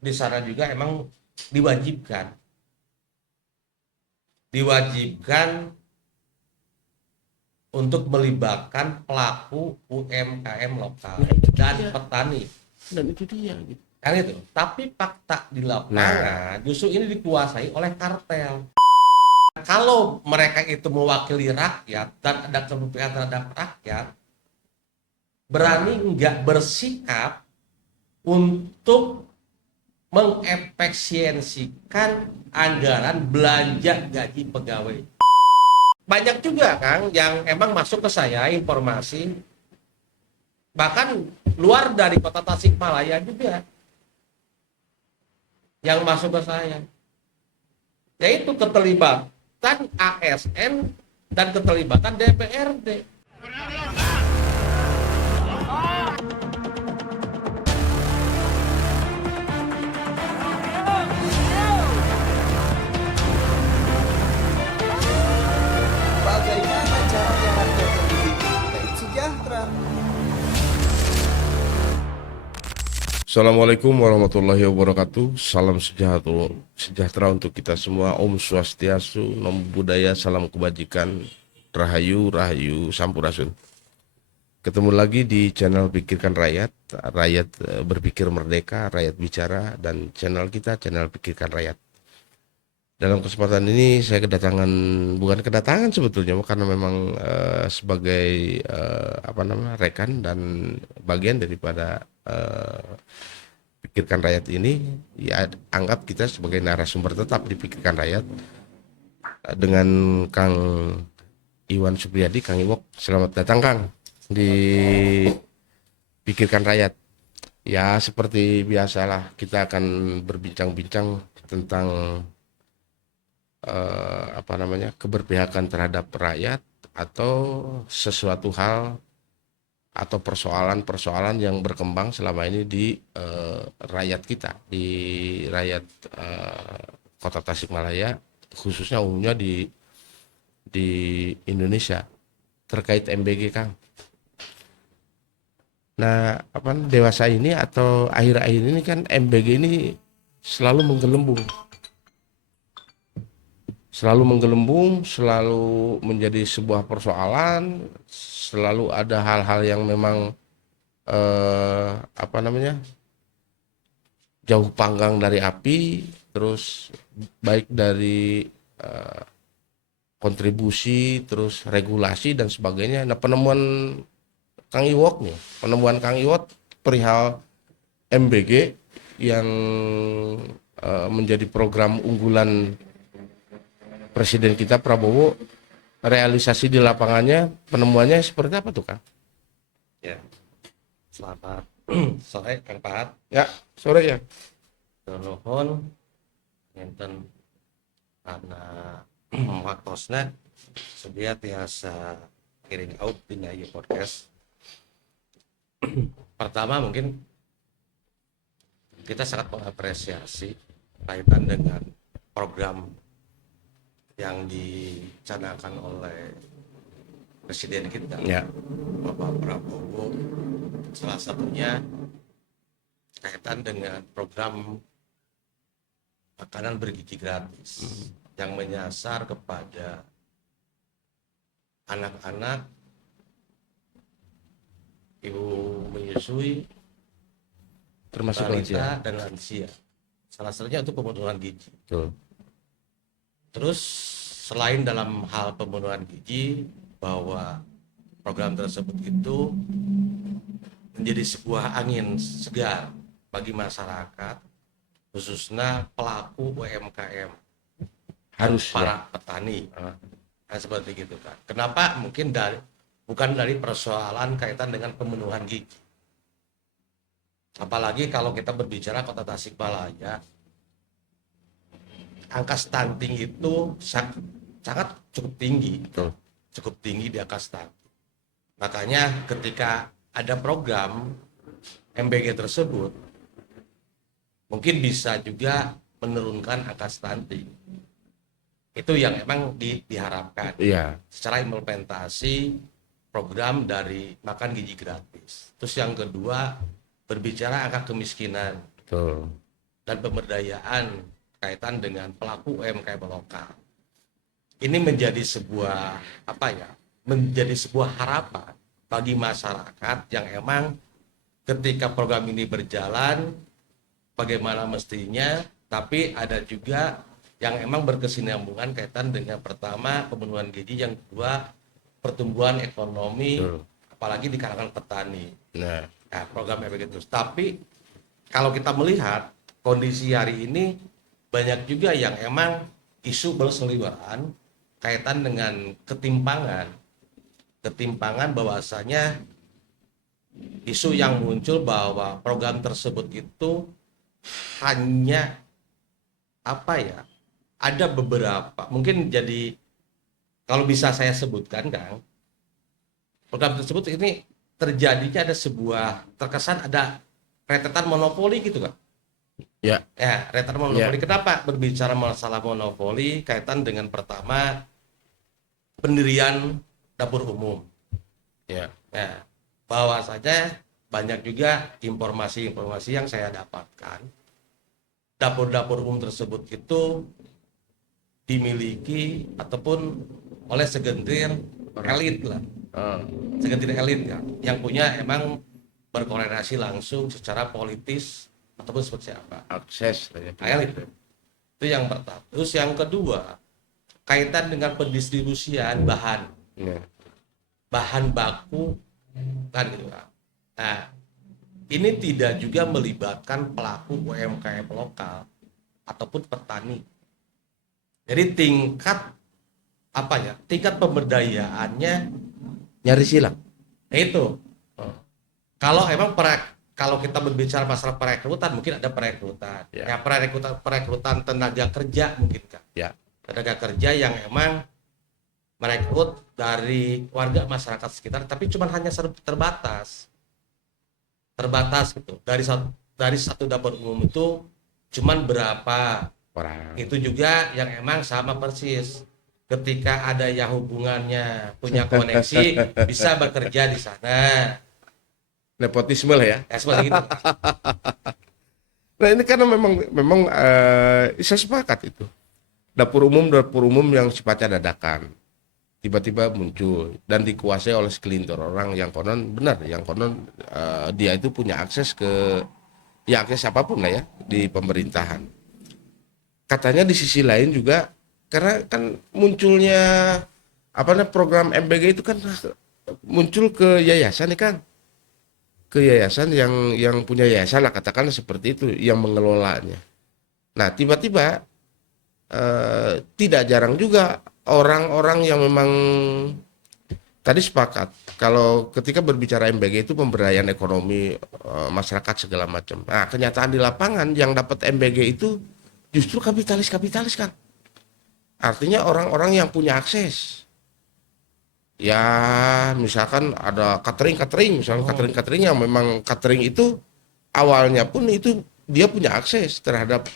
di sana juga emang diwajibkan diwajibkan untuk melibatkan pelaku UMKM lokal Nah itu dan dia, petani. dan itu dia gitu. Kan itu. Tapi fakta di Nah, lapangan justru ini dikuasai oleh kartel. Kalau mereka itu mewakili rakyat dan ada keberpihakan terhadap rakyat, berani nggak bersikap untuk mengefisiensikan anggaran belanja gaji pegawai. Banyak juga Kang yang emang masuk ke saya informasi, bahkan luar dari kota Tasikmalaya juga yang masuk ke saya, yaitu keterlibatan ASN dan keterlibatan DPRD. Bagaimana caranya rakyat lebih sejahtera? Assalamualaikum warahmatullahi wabarakatuh. Salam sejahtera untuk kita semua. Om Swastiastu, Namo Buddhaya, salam kebajikan, Rahayu, Rahayu, Sampurasun. Ketemu lagi di channel Pikirkan Rakyat, Rakyat Berpikir Merdeka, Rakyat Bicara, dan channel kita, channel Pikirkan Rakyat. Dalam kesempatan ini saya bukan kedatangan sebetulnya, karena memang sebagai rekan dan bagian daripada Pikirkan Rakyat ini, ya anggap kita sebagai narasumber tetap di Pikirkan Rakyat dengan Kang Iwan Supriyadi, Kang Iwok. Selamat datang Kang di Pikirkan Rakyat. Ya seperti biasalah, kita akan berbincang-bincang tentang keberpihakan terhadap rakyat atau sesuatu hal atau persoalan-persoalan yang berkembang selama ini di rakyat kita, di rakyat Kota Tasikmalaya, khususnya umumnya di Indonesia, terkait MBG Kang. Nah, dewasa ini atau akhir-akhir ini kan MBG ini selalu menggelembung, selalu menjadi sebuah persoalan, selalu ada hal-hal yang memang jauh panggang dari api, terus baik dari kontribusi, terus regulasi dan sebagainya. Nah, penemuan Kang Iwok perihal MBG yang menjadi program unggulan Presiden kita Prabowo, realisasi di lapangannya, penemuannya seperti apa tuh Kang? Ya, selamat sore Kang Pat. Ya, sore ya. Nuhun ngenten karena waktosna sedia tiasa kiring out dina ieu podcast. Pertama mungkin kita sangat mengapresiasi kaitan dengan program yang dicanangkan oleh Presiden kita, Ya. Bapak Prabowo, salah satunya kaitan dengan program makanan bergizi gratis yang menyasar kepada anak-anak, ibu menyusui, Termasuk balita lansia. dan lansia. Salah satunya untuk pemenuhan gizi. Betul. Terus selain dalam hal pemenuhan gizi, bahwa program tersebut itu menjadi sebuah angin segar bagi masyarakat, khususnya pelaku UMKM, Harus para petani. Nah, seperti gitu kan. Kenapa? Mungkin bukan dari persoalan kaitan dengan pemenuhan gizi. Apalagi kalau kita berbicara Kota Tasikmalaya, angka stunting itu sangat cukup tinggi. Betul. Cukup tinggi di angka stunting. Makanya ketika ada program MBG tersebut, mungkin bisa juga menurunkan angka stunting. Itu yang emang diharapkan. Iya. Secara implementasi program dari makan gizi gratis. Terus yang kedua, berbicara angka kemiskinan. Betul. dan pemberdayaan kaitan dengan pelaku UMKM lokal. Ini menjadi sebuah menjadi sebuah harapan bagi masyarakat yang emang ketika program ini berjalan bagaimana mestinya, tapi ada juga yang emang berkesinambungan kaitan dengan pertama pemenuhan gizi, yang kedua pertumbuhan ekonomi, apalagi di kalangan petani. Nah, Programnya begitu. Tapi kalau kita melihat kondisi hari ini banyak juga yang emang isu berseliweran kaitan dengan ketimpangan bahwasanya isu yang muncul bahwa program tersebut itu hanya ada beberapa, mungkin jadi kalau bisa saya sebutkan Kang, program tersebut ini terjadinya terkesan ada rentetan monopoli gitu Kang. ya, Rentetan monopoli. Kenapa berbicara masalah monopoli? Kaitan dengan pertama pendirian dapur umum. ya, Bahwasanya banyak juga informasi-informasi yang saya dapatkan. Dapur-dapur umum tersebut itu dimiliki ataupun oleh segelintir elit lah, segelintir elit kan, yang punya emang berkoordinasi langsung secara politis ataupun seperti apa. akses. Elit itu yang pertama. Terus yang kedua kaitan dengan pendistribusian Ya. bahan baku kan gitu kan. Nah, ini tidak juga melibatkan pelaku UMKM lokal ataupun petani. Jadi tingkat pemberdayaannya nyaris hilang. Itu. Kalau emang kalau kita berbicara masalah perekrutan, mungkin ada perekrutan. Ya. Perekrutan tenaga kerja mungkin kan. Ya. Tenaga kerja yang emang merekrut dari warga masyarakat sekitar, tapi cuma hanya terbatas gitu. Dari satu dapur umum itu cuman berapa Orang. itu juga yang emang sama persis, ketika ada yang hubungannya punya koneksi bisa bekerja di sana, Nepotisme lah ya. seperti itu. Nah ini karena memang saya sepakat itu. Dapur umum yang sifatnya dadakan tiba-tiba muncul dan dikuasai oleh segelintir orang yang konon dia itu punya akses ke akses apapun lah ya di pemerintahan. Katanya di sisi lain juga karena kan munculnya program MBG itu kan muncul ke yayasan nih kan, ke yayasan yang punya yayasan lah katakan seperti itu yang mengelolanya. Nah tiba-tiba tidak jarang juga orang-orang yang memang tadi sepakat kalau ketika berbicara MBG itu pemberdayaan ekonomi masyarakat segala macam. Nah kenyataan di lapangan yang dapat MBG itu justru kapitalis kan. Artinya orang-orang yang punya akses. Ya misalkan ada catering misalkan catering yang memang catering itu awalnya pun itu dia punya akses terhadap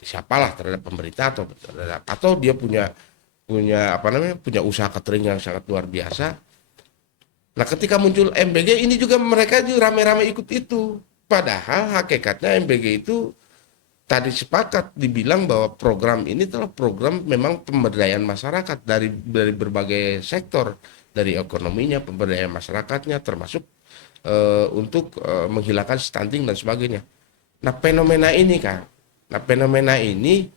siapalah, terhadap pemerintah atau dia punya usaha catering yang sangat luar biasa. Nah ketika muncul MBG ini juga mereka juga rame-rame ikut itu, padahal hakikatnya MBG itu tadi sepakat dibilang bahwa program ini adalah program memang pemberdayaan masyarakat dari berbagai sektor, dari ekonominya, pemberdayaan masyarakatnya, termasuk untuk menghilangkan stunting dan sebagainya. Nah fenomena ini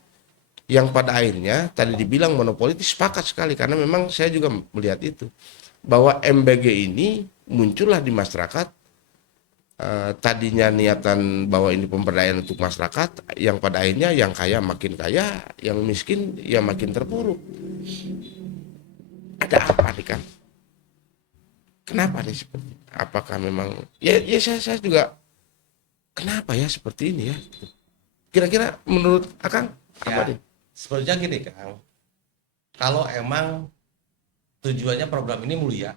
yang pada akhirnya tadi dibilang monopoli itu sepakat sekali karena memang saya juga melihat itu bahwa MBG ini muncullah di masyarakat. Tadinya niatan bahwa ini pemberdayaan untuk masyarakat yang pada akhirnya yang kaya makin kaya, yang miskin ya makin terpuruk. Ada apa nih kan? Kenapa nih seperti ini? Apakah memang ya saya juga kenapa ya seperti ini ya? Kira-kira menurut Akang apa nih? Sebenarnya gini Kang, kalau emang tujuannya program ini mulia,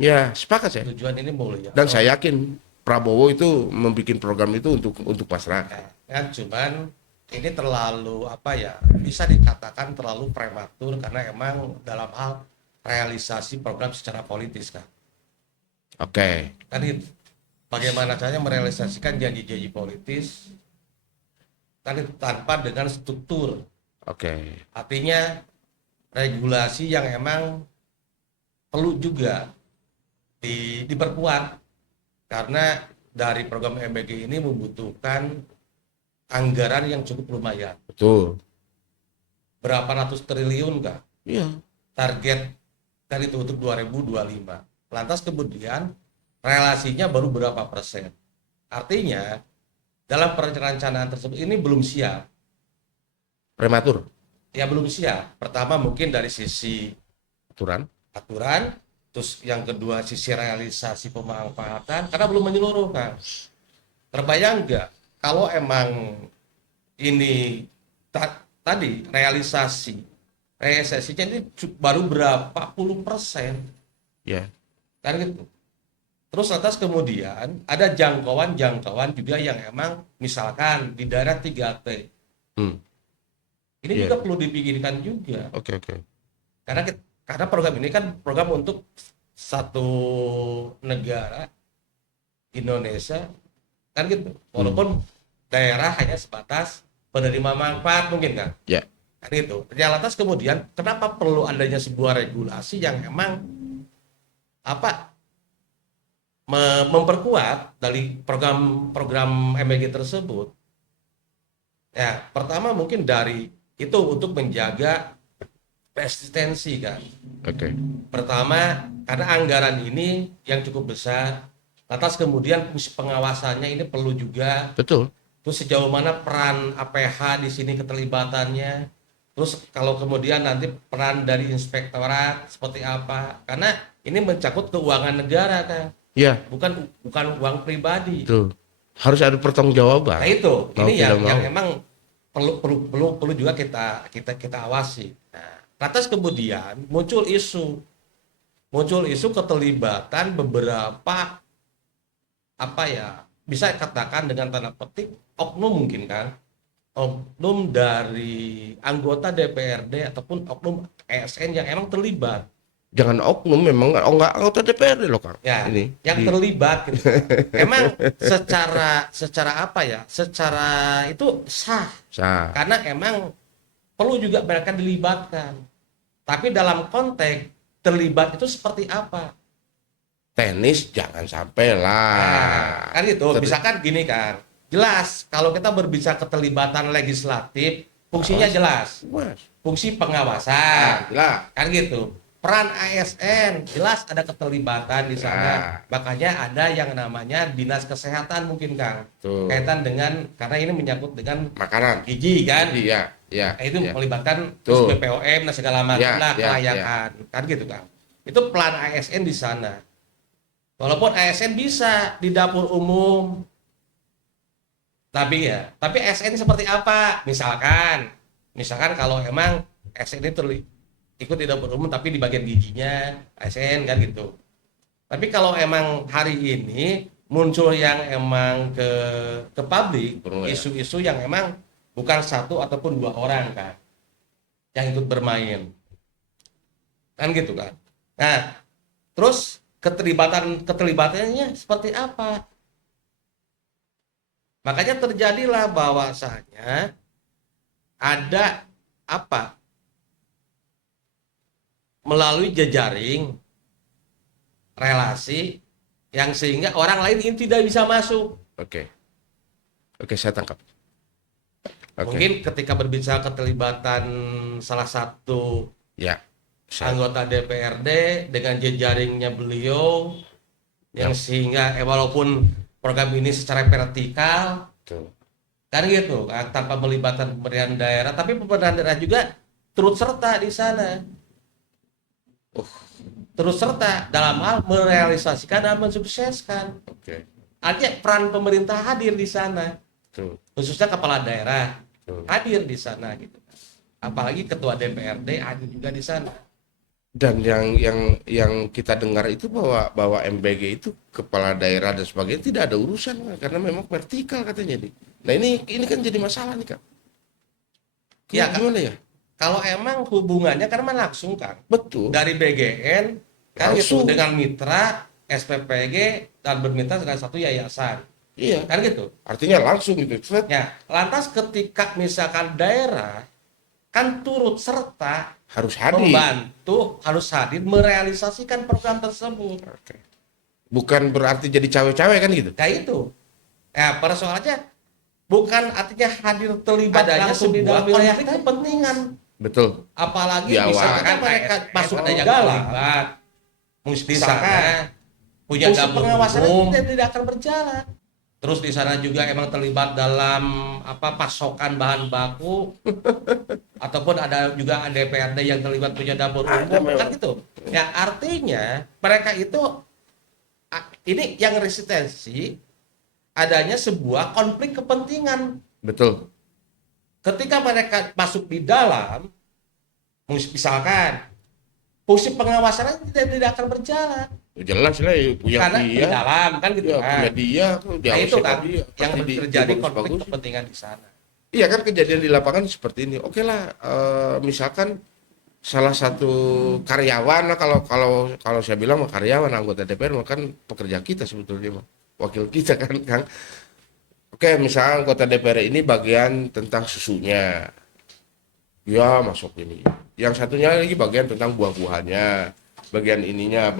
Ya sepakat saya. tujuan ini mulia. Dan saya yakin Prabowo itu membuat program itu untuk masyarakat. Kan cuman ini terlalu bisa dikatakan terlalu prematur karena emang dalam hal realisasi program secara politis kan. Oke. Kan itu bagaimana caranya merealisasikan janji-janji politis kan itu tanpa dengan struktur. Oke. Artinya regulasi yang emang perlu juga diperkuat karena dari program MBG ini membutuhkan anggaran yang cukup lumayan. Betul. Berapa ratus triliun Kak? Iya. Target kan itu untuk 2025. Lantas kemudian relasinya baru berapa persen? Artinya dalam perencanaan tersebut ini belum siap. Prematur. Ya belum siap. Pertama mungkin dari sisi aturan, terus yang kedua sisi realisasi pemanfaatan karena belum menyeluruh kan. Terbayang nggak kalau emang ini tadi realisasinya ini baru berapa puluh persen Ya. kan gitu. Terus atas kemudian ada jangkauan juga yang emang misalkan di daerah 3T. Ini Iya. juga perlu dipikirkan juga. Oke. Karena program ini kan program untuk satu negara Indonesia kan gitu. Walaupun daerah hanya sebatas penerima manfaat mungkin kan. Ya. Kan itu. Lantas kemudian kenapa perlu adanya sebuah regulasi yang emang memperkuat dari program MBG tersebut. Ya, pertama mungkin dari itu untuk menjaga resistensi kan. Oke. Pertama karena anggaran ini yang cukup besar, lantas kemudian fungsi pengawasannya ini perlu juga. Betul. Terus sejauh mana peran APH di sini keterlibatannya. Terus kalau kemudian nanti peran dari inspektorat seperti apa? Karena ini mencakup keuangan negara kan. Ya. Bukan uang pribadi. Betul. Harus ada pertanggungjawaban. Nah itu, Mau ini yang tidak mau. emang perlu juga kita awasi. Nah, lantas kemudian muncul isu keterlibatan beberapa bisa katakan dengan tanda petik oknum mungkin kan, oknum dari anggota DPRD ataupun oknum ASN yang emang terlibat. Jangan oknum, memang nggak anggota DPRD loh Kang. Ya, Ini yang terlibat gitu. Emang secara itu sah. Karena emang perlu juga mereka dilibatkan. Tapi dalam konteks terlibat itu seperti apa? Tenis jangan sampai lah. Kan gitu. Misalkan gini kan. Jelas kalau kita berbicara keterlibatan legislatif, fungsinya jelas. Fungsi pengawasan. Jelas. Kan gitu. Peran ASN jelas ada keterlibatan di sana. Makanya ada yang namanya dinas kesehatan mungkin Kang. Kaitan dengan karena ini menyangkut dengan Makanan. gizi kan. Iya. Itu melibatkan terus BPOM dan segala macam lah kelayakan. Kan gitu Kang. Itu peran ASN di sana. Walaupun ASN bisa di dapur umum. Tapi ASN seperti apa? Misalkan kalau emang ASN itu ikut di dapur umum tapi di bagian gizinya ASN kan gitu. Tapi kalau emang hari ini muncul yang emang ke publik isu-isu yang emang bukan satu ataupun dua orang kan yang ikut bermain kan gitu kan. Nah terus keterlibatannya seperti apa? Makanya terjadilah bahwasanya ada melalui jejaring relasi yang sehingga orang lain ini tidak bisa masuk. Oke, saya tangkap. Mungkin ketika berbicara keterlibatan salah satu anggota DPRD dengan jejaringnya beliau yang sehingga walaupun program ini secara vertikal kan gitu kan, tanpa melibatkan pemerintahan daerah, tapi pemerintahan daerah juga turut serta di sana. Terus serta dalam hal merealisasikan dan mensukseskan. Artinya peran pemerintah hadir di sana. Khususnya kepala daerah hadir di sana gitu. Apalagi ketua DPRD hadir juga di sana. Dan yang kita dengar itu bahwa MBG itu kepala daerah dan sebagainya tidak ada urusan karena memang vertikal katanya nih. Nah ini kan jadi masalah nih Kak. Ya gimana ya? Kalau emang hubungannya karena langsung kan. Betul. Dari BGN kan gitu dengan mitra SPPG dan bermitra dengan satu yayasan. Iya. Kan gitu. Artinya langsung gitu. Set. Ya, lantas ketika misalkan daerah kan turut serta Harus hadir. membantu, harus hadir merealisasikan program tersebut. Oke. Bukan berarti jadi cawe-cawe kan gitu. Kayak itu. Ya, persoalannya bukan artinya hadir terlibat Adanya langsung di dalam sebuah wilayah konflik kepentingan. Betul. Apalagi Di awal. misalkan mereka masuk ada ke yang dalam, terlibat. di sana punya fungsi dapur pengawasan umum tidak akan berjalan. Terus di sana juga emang terlibat dalam pasokan bahan baku ataupun ada juga DPRD yang terlibat punya dapur umum kan gitu. Ya artinya mereka itu ini yang resistensi adanya sebuah konflik kepentingan. Betul. Ketika mereka masuk di dalam, misalkan fungsi pengawasan tidak akan berjalan. Jelas lah ya, punya Karena dia. di dalam kan gitu Ya, kan. punya dia, Nah itu kan dia. yang Pasti terjadi konflik bagus-bagus. kepentingan di sana. Iya kan kejadian di lapangan seperti ini. Oke lah, misalkan salah satu karyawan lah, kalau saya bilang mah karyawan anggota DPR mah kan pekerja kita sebetulnya mah, wakil kita kan Kang. Oke, misalnya anggota DPR ini bagian tentang susunya, ya masuk ini. Yang satunya lagi bagian tentang buah-buahannya, bagian ininya.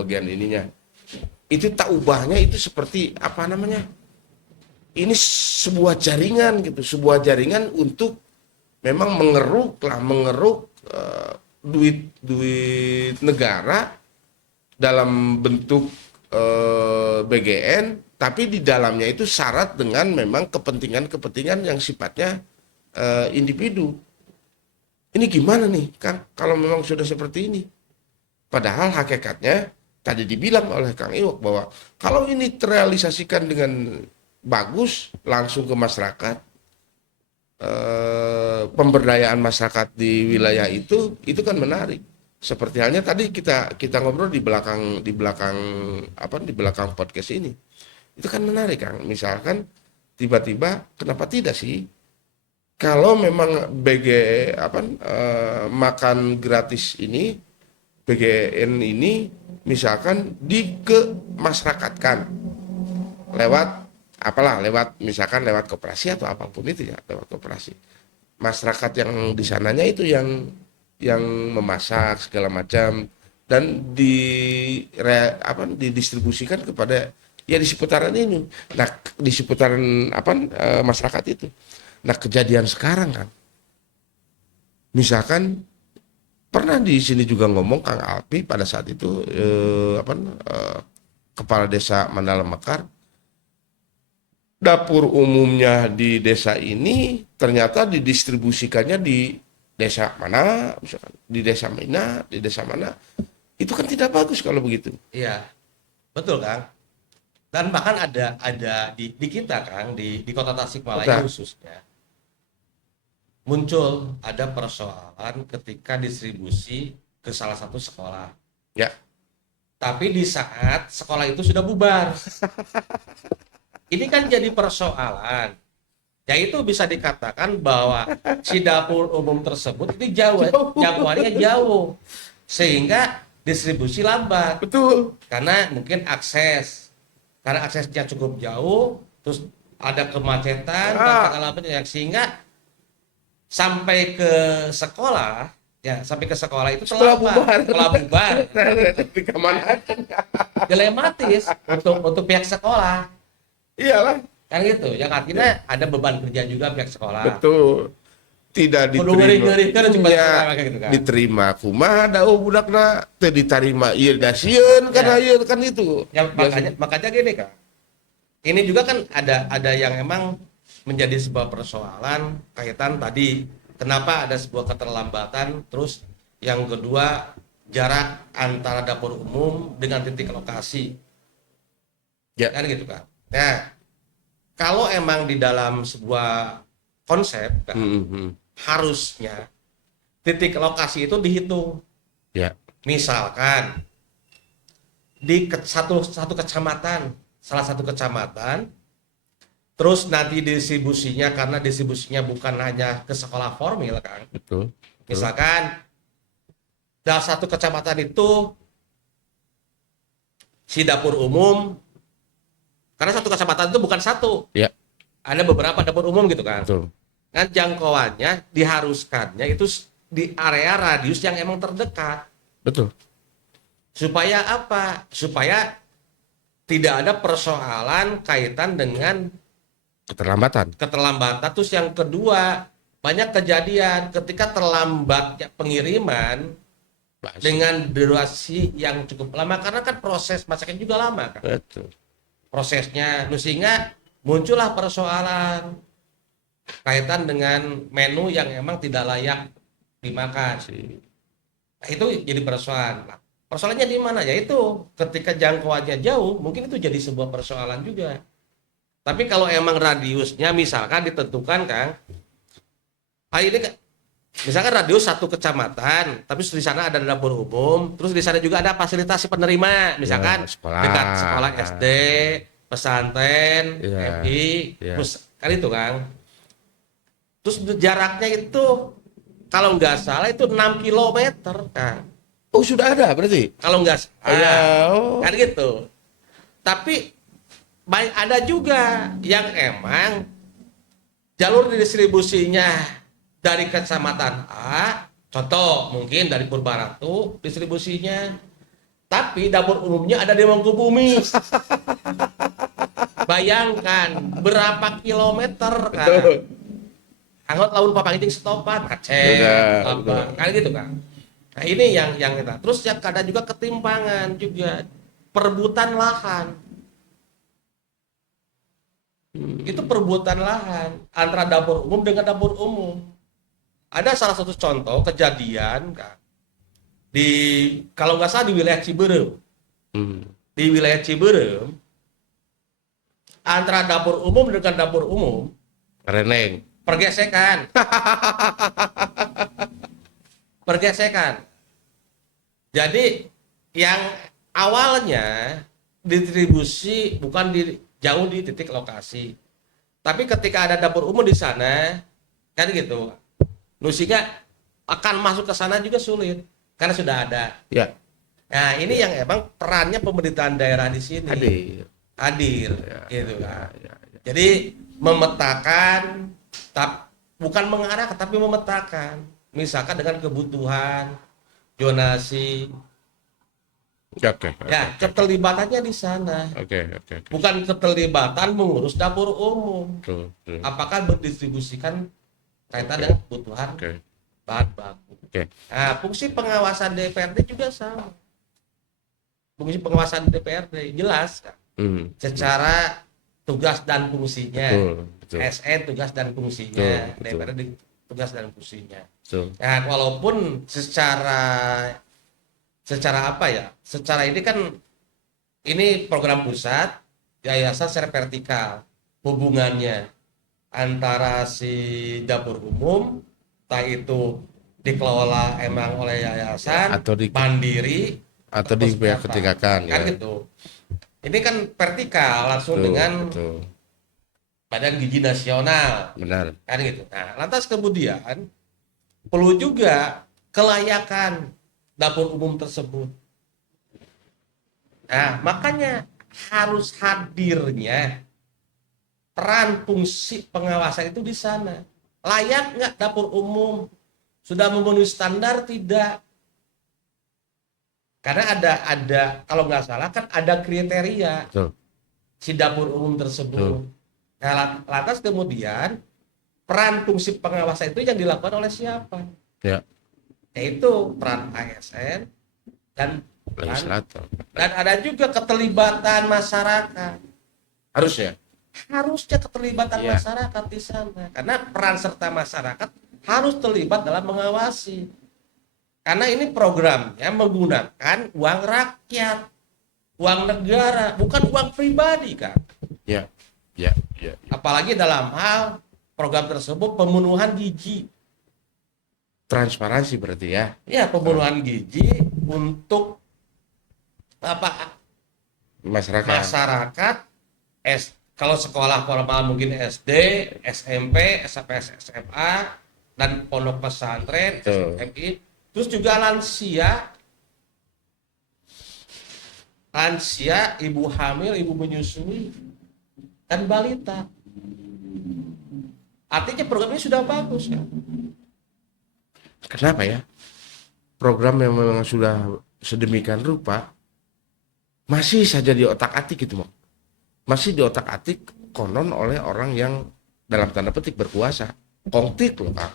Itu tak ubahnya itu seperti apa namanya? Ini sebuah jaringan gitu, sebuah jaringan untuk memang mengeruk duit negara dalam bentuk BGN, tapi di dalamnya itu syarat dengan memang kepentingan yang sifatnya individu. Ini gimana nih Kang kalau memang sudah seperti ini? Padahal hakikatnya tadi dibilang oleh Kang Iwak bahwa kalau ini terrealisasikan dengan bagus langsung ke masyarakat, pemberdayaan masyarakat di wilayah itu kan menarik. Seperti halnya tadi kita ngobrol di belakang podcast ini. Itu kan menarik Kang. Misalkan tiba-tiba kenapa tidak sih kalau memang makan gratis ini, BGN ini misalkan masyarakatkan lewat misalkan lewat koperasi atau apapun itu ya, lewat koperasi. Masyarakat yang di sananya itu yang memasak segala macam dan didistribusikan kepada ya di seputaran ini. Nah, di seputaran masyarakat itu. Nah, kejadian sekarang kan, misalkan pernah di sini juga ngomong Kang Alpi pada saat itu kepala desa Mandala Mekar, dapur umumnya di desa ini ternyata didistribusikannya di desa mana, misalkan di desa mana, itu kan tidak bagus kalau begitu. Iya, betul Kang. Dan bahkan ada di kita Kang di kota Tasikmalaya khususnya muncul ada persoalan ketika distribusi ke salah satu sekolah. Ya. Tapi di saat sekolah itu sudah bubar. Ini kan jadi persoalan. Ya itu bisa dikatakan bahwa si dapur umum tersebut itu jangkauannya jauh. Sehingga distribusi lambat. Betul. Karena mungkin karena aksesnya cukup jauh, terus ada kemacetan dan segala macam, sehingga sampai ke sekolah itu setelah bubar. Dilematis untuk pihak sekolah. Iyalah. Kan gitu. Yang artinya ada beban kerja juga pihak sekolah. Betul. Tidak diterima. Gitu kan. Diterima kumaha da budakna teu ditarima ieu da sieun kan ieu kan itu. Ya, makanya gini Kak. Ini juga kan ada yang emang menjadi sebuah persoalan kaitan tadi kenapa ada sebuah keterlambatan, terus yang kedua jarak antara dapur umum dengan titik lokasi. Ya. Kan gitu Kak. Nah, kalau emang di dalam sebuah konsep kan, harusnya titik lokasi itu dihitung. Ya. Misalkan di satu kecamatan, salah satu kecamatan, terus nanti distribusinya karena distribusinya bukan hanya ke sekolah formal kan. Betul. Misalkan dalam satu kecamatan itu si dapur umum Karena satu kecamatan itu bukan satu. Ya, Ada beberapa dapur umum gitu kan. betul. Kan jangkauannya diharuskannya itu di area radius yang emang terdekat. Betul. Supaya apa? Supaya tidak ada persoalan kaitan dengan Keterlambatan. keterlambatan. Terus yang kedua, banyak kejadian ketika terlambatnya pengiriman Basi. dengan durasi yang cukup lama karena kan proses masaknya juga lama kan. Betul. Prosesnya sehingga muncullah persoalan kaitan dengan menu yang emang tidak layak dimakan. Nah, itu jadi persoalan. Nah, persoalannya di mana? Yaitu ketika jangkauannya jauh, mungkin itu jadi sebuah persoalan juga. Tapi kalau emang radiusnya misalkan ditentukan, Kang, ini misalkan radius satu kecamatan, tapi di sana ada dapur umum, terus di sana juga ada fasilitasi penerima, misalkan Ya, sekolah. dekat sekolah SD, pesantren, Ya, MI, ya. terus kan itu, Kang. Terus jaraknya itu kalau nggak salah itu 6 kilometer, Kang. Oh, sudah ada berarti? Kalau nggak Ya, oh. kan gitu. Tapi ada juga yang emang jalur distribusinya dari kecamatan A, contoh mungkin dari Purbaratu distribusinya, tapi dapur umumnya ada di Mangkubumi. Bayangkan berapa kilometer kan? Betul. Anggot laun papangicing stopan, Aceh, Benar, apa, benar. kan gitu kan. Nah ini yang kita. Terus yang ada juga ketimpangan juga, perebutan lahan. Itu perebutan lahan antara dapur umum dengan dapur umum. Ada salah satu contoh kejadian kan, di kalau nggak salah di wilayah Ciberem. Hmm. Di wilayah Ciberem antara dapur umum dengan dapur umum Reneng. pergesekan. Pergesekan. Jadi yang awalnya distribusi bukan jauh di titik lokasi. Tapi ketika ada dapur umum di sana, kan gitu. Nusinya akan masuk ke sana juga sulit karena sudah ada. Ya, Nah, ini yang emang perannya pemerintahan daerah di sini. hadir. Gitu kan. Ya. Jadi memetakan, bukan mengarahkan tapi memetakan. Misalkan dengan kebutuhan, zonasi, Oke. ya keterlibatannya di sana. Oke. Bukan keterlibatan mengurus dapur umum. Betul. Apakah berdistribusikan kaitan dengan kebutuhan Oke. bahan baku. Oke. Nah, fungsi pengawasan DPRD juga sama. Fungsi pengawasan DPRD jelas kan? Hmm. Secara tugas dan fungsinya. Betul. SN tugas dan fungsinya, Betul. DPRD tugas dan fungsinya. Betul. Nah, walaupun secara apa ya? Secara ini kan ini program pusat, yayasan secara vertikal hubungannya antara si dapur umum, entah itu dikelola emang oleh yayasan Atau mandiri atau di pihak swasta. ketiga kan Kan ya. gitu. Ini kan vertikal langsung Betul, dengan betul. Badan Gizi Nasional. Benar. Kan gitu. Nah, lantas kemudian perlu juga kelayakan dapur umum tersebut. Nah, makanya harus hadirnya peran fungsi pengawasan itu di sana. Layak nggak dapur umum? Sudah memenuhi standar tidak? Karena ada kalau nggak salah kan ada kriteria Betul. si dapur umum tersebut. Nah, lantas kemudian peran fungsi pengawasan itu yang dilakukan oleh siapa? Ya. Yaitu peran ASN dan Legislator. ada juga keterlibatan masyarakat. Harusnya. Harusnya keterlibatan Iya. masyarakat di sana. Karena peran serta masyarakat harus terlibat dalam mengawasi. Karena ini programnya menggunakan uang rakyat, uang negara, bukan uang pribadi, kan. Ya. Apalagi dalam hal program tersebut pemenuhan gizi. Transparansi berarti ya. Ya, pemenuhan gizi untuk masyarakat. Kalau sekolah formal mungkin SD, SMP, SMP, SMA, dan pondok pesantren, Betul. SMI. Terus juga lansia, ibu hamil, ibu menyusui. dan balita. Artinya program ini sudah bagus kan? Kenapa ya? Program yang memang sudah sedemikian rupa masih saja di otak-atik gitu, Mak. Masih di otak-atik konon oleh orang yang dalam tanda petik berkuasa. Kongtik loh, Kak.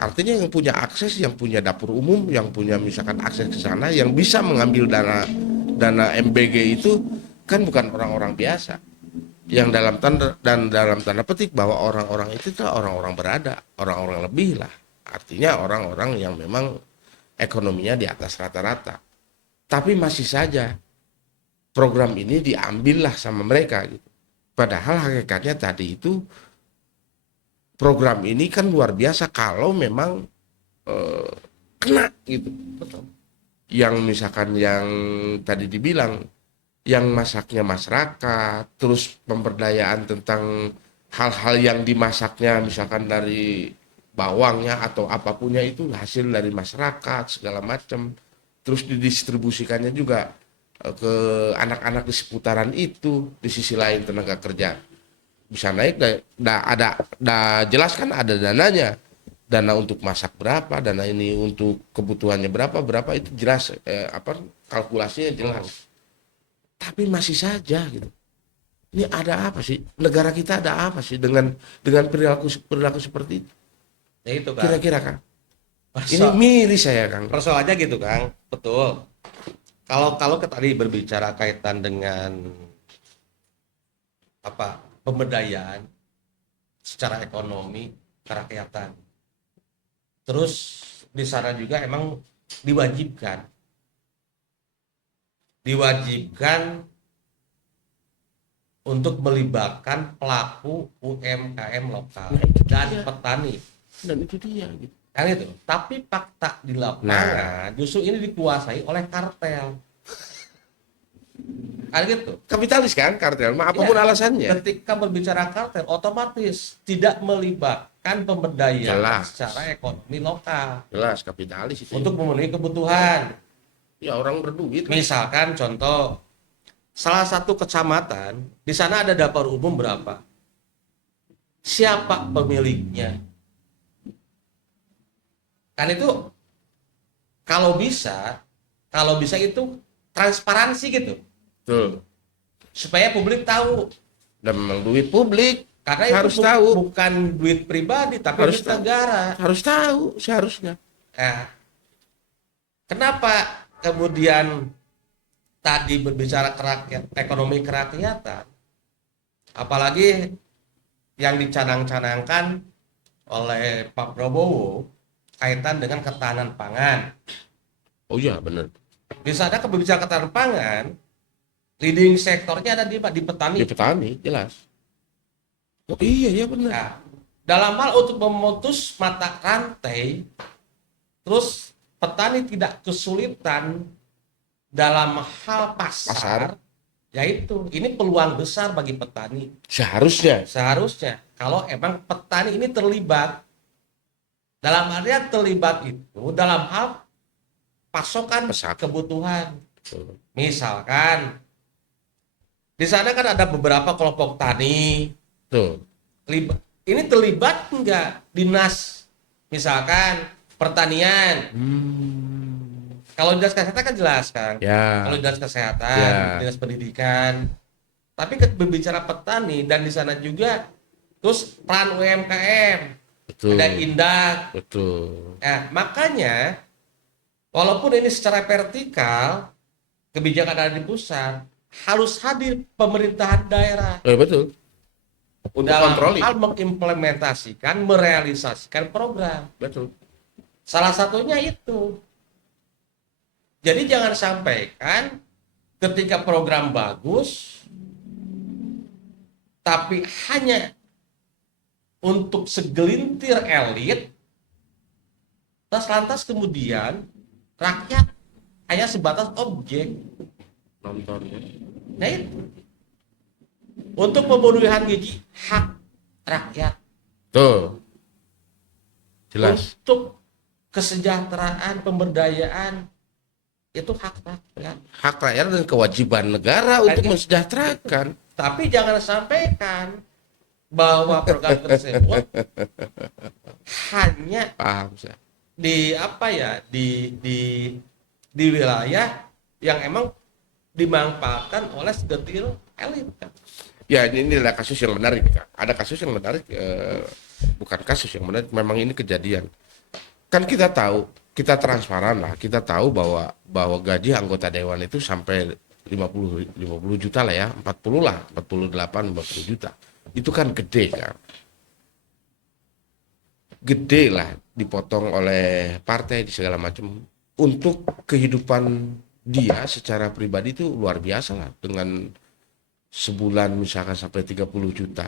Artinya yang punya akses, yang punya dapur umum, yang punya misalkan akses ke sana, yang bisa mengambil dana MBG itu kan bukan orang-orang biasa. Yang dalam tanda petik bahwa orang-orang itu adalah orang-orang berada, orang-orang lebih lah. Artinya orang-orang yang memang ekonominya di atas rata-rata. Tapi masih saja program ini diambillah sama mereka gitu. Padahal hakikatnya tadi itu program ini kan luar biasa kalau memang kena gitu. Betul. Yang misalkan yang tadi dibilang yang masaknya masyarakat, terus pemberdayaan tentang hal-hal yang dimasaknya misalkan dari bawangnya atau apapunnya itu hasil dari masyarakat segala macam, terus didistribusikannya juga ke anak-anak di seputaran itu. Di sisi lain tenaga kerja bisa naik, jelas kan ada dananya, dana untuk masak berapa, dana ini untuk kebutuhannya berapa itu jelas, kalkulasinya jelas. Tapi masih saja gitu. Ini ada apa sih? Negara kita ada apa sih dengan perilaku seperti itu? Ya itu kan. Kira-kira Kang. Ini miris saya Kang. Persoalannya gitu Kang, betul. Kalau tadi berbicara kaitan dengan pemberdayaan secara ekonomi kerakyatan. Terus di sana juga emang diwajibkan untuk melibatkan pelaku UMKM lokal dan petani. Dan itu dia gitu. Kan itu. Tapi fakta di lapangan justru ini dikuasai oleh kartel. Kan gitu. Kapitalis kan kartel, apapun alasannya. Ketika berbicara kartel, otomatis tidak melibatkan pemberdayaan secara ekonomi lokal. Jelas kapitalis itu. Untuk memenuhi kebutuhan. Ya orang berduit. Misalkan contoh, salah satu kecamatan, di sana ada dapur umum berapa? Siapa pemiliknya? Kan itu kalau bisa itu transparansi gitu. Betul. Supaya publik tahu. Dan memang duit publik. Karena harus itu tahu. Bukan duit pribadi tapi Harus duit negara. Harus tahu seharusnya. Nah, kenapa kemudian tadi berbicara ekonomi kerakyatan, apalagi yang dicanang-canangkan oleh Pak Prabowo kaitan dengan ketahanan pangan. Oh iya benar. Di sana berbicara ketahanan pangan, leading sektornya ada di petani. Di petani jelas. Oh iya benar. Nah, dalam hal untuk memutus mata rantai, terus petani tidak kesulitan dalam hal pasar. Yaitu ini peluang besar bagi petani. Seharusnya kalau emang petani ini terlibat dalam artian terlibat itu dalam hal pasokan kebutuhan. Misalkan di sana kan ada beberapa kelompok tani. Ini terlibat enggak dinas misalkan pertanian? Kalau dinas kesehatan kan jelas kan. Kalau dinas kesehatan, dinas pendidikan. Tapi berbicara petani dan di sana juga terus peran UMKM, ada Indak. Betul. Nah, makanya walaupun ini secara vertikal kebijakan ada di pusat, harus hadir pemerintahan daerah. Betul. Untuk dalam hal mengimplementasikan, merealisasikan program. Betul. Salah satunya itu. Jadi jangan sampai kan ketika program bagus, tapi hanya untuk segelintir elit, lantas kemudian rakyat hanya sebatas objek nontonnya. Nah itu. Untuk pemenuhan gizi hak rakyat. Tuh. Jelas. Untuk kesejahteraan, pemberdayaan itu hak rakyat. Hak rakyat dan kewajiban negara untuk mensejahterakan. Tapi jangan sampaikan bahwa program tersebut hanya Paham saya. di apa ya di wilayah yang emang dimanfaatkan oleh segelintir elit kan. Ya ini adalah kasus yang menarik, Kak. Ada kasus yang menarik, bukan kasus yang menarik, memang ini kejadian. Kan kita tahu, kita transparan lah, kita tahu bahwa gaji anggota dewan itu sampai 50 juta lah ya, 40 lah, 48 50 juta. Itu kan gede kan. Gede lah dipotong oleh partai di segala macam. Untuk kehidupan dia secara pribadi itu luar biasa lah, dengan sebulan misalkan sampai 30 juta.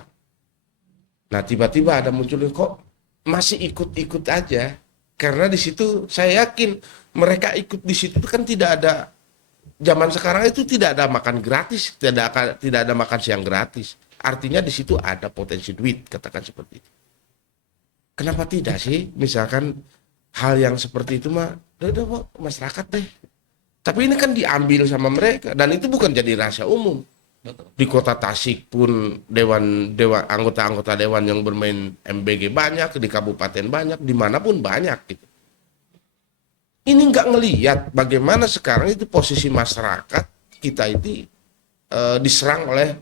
Nah tiba-tiba ada muncul kok masih ikut-ikut aja, karena di situ saya yakin mereka ikut di situ kan tidak ada, zaman sekarang itu tidak ada makan gratis, tidak ada makan siang gratis. Artinya di situ ada potensi duit, katakan seperti itu. Kenapa tidak sih misalkan hal yang seperti itu mah udah kok masyarakat deh. Tapi ini kan diambil sama mereka dan itu bukan jadi rahasia umum. Betul. Di kota Tasik pun dewan anggota dewan yang bermain MBG banyak, di kabupaten banyak, dimanapun banyak gitu. Ini nggak ngelihat bagaimana sekarang itu posisi masyarakat kita itu diserang oleh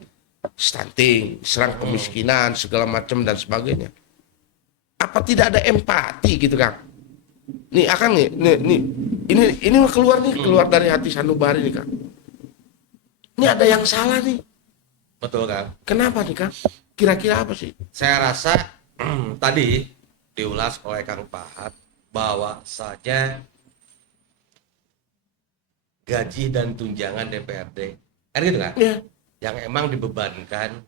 stunting, diserang kemiskinan segala macam dan sebagainya. Apa tidak ada empati gitu Kang? Nih akan nih ini keluar dari hati sanubari nih Kang. Ini ada yang salah nih. Betul kan? Kenapa nih Kang? Kira-kira apa sih? Saya rasa tadi diulas oleh Kang Pahat bahwa saja gaji dan tunjangan DPRD kan gitu kan? Ya. Yang emang dibebankan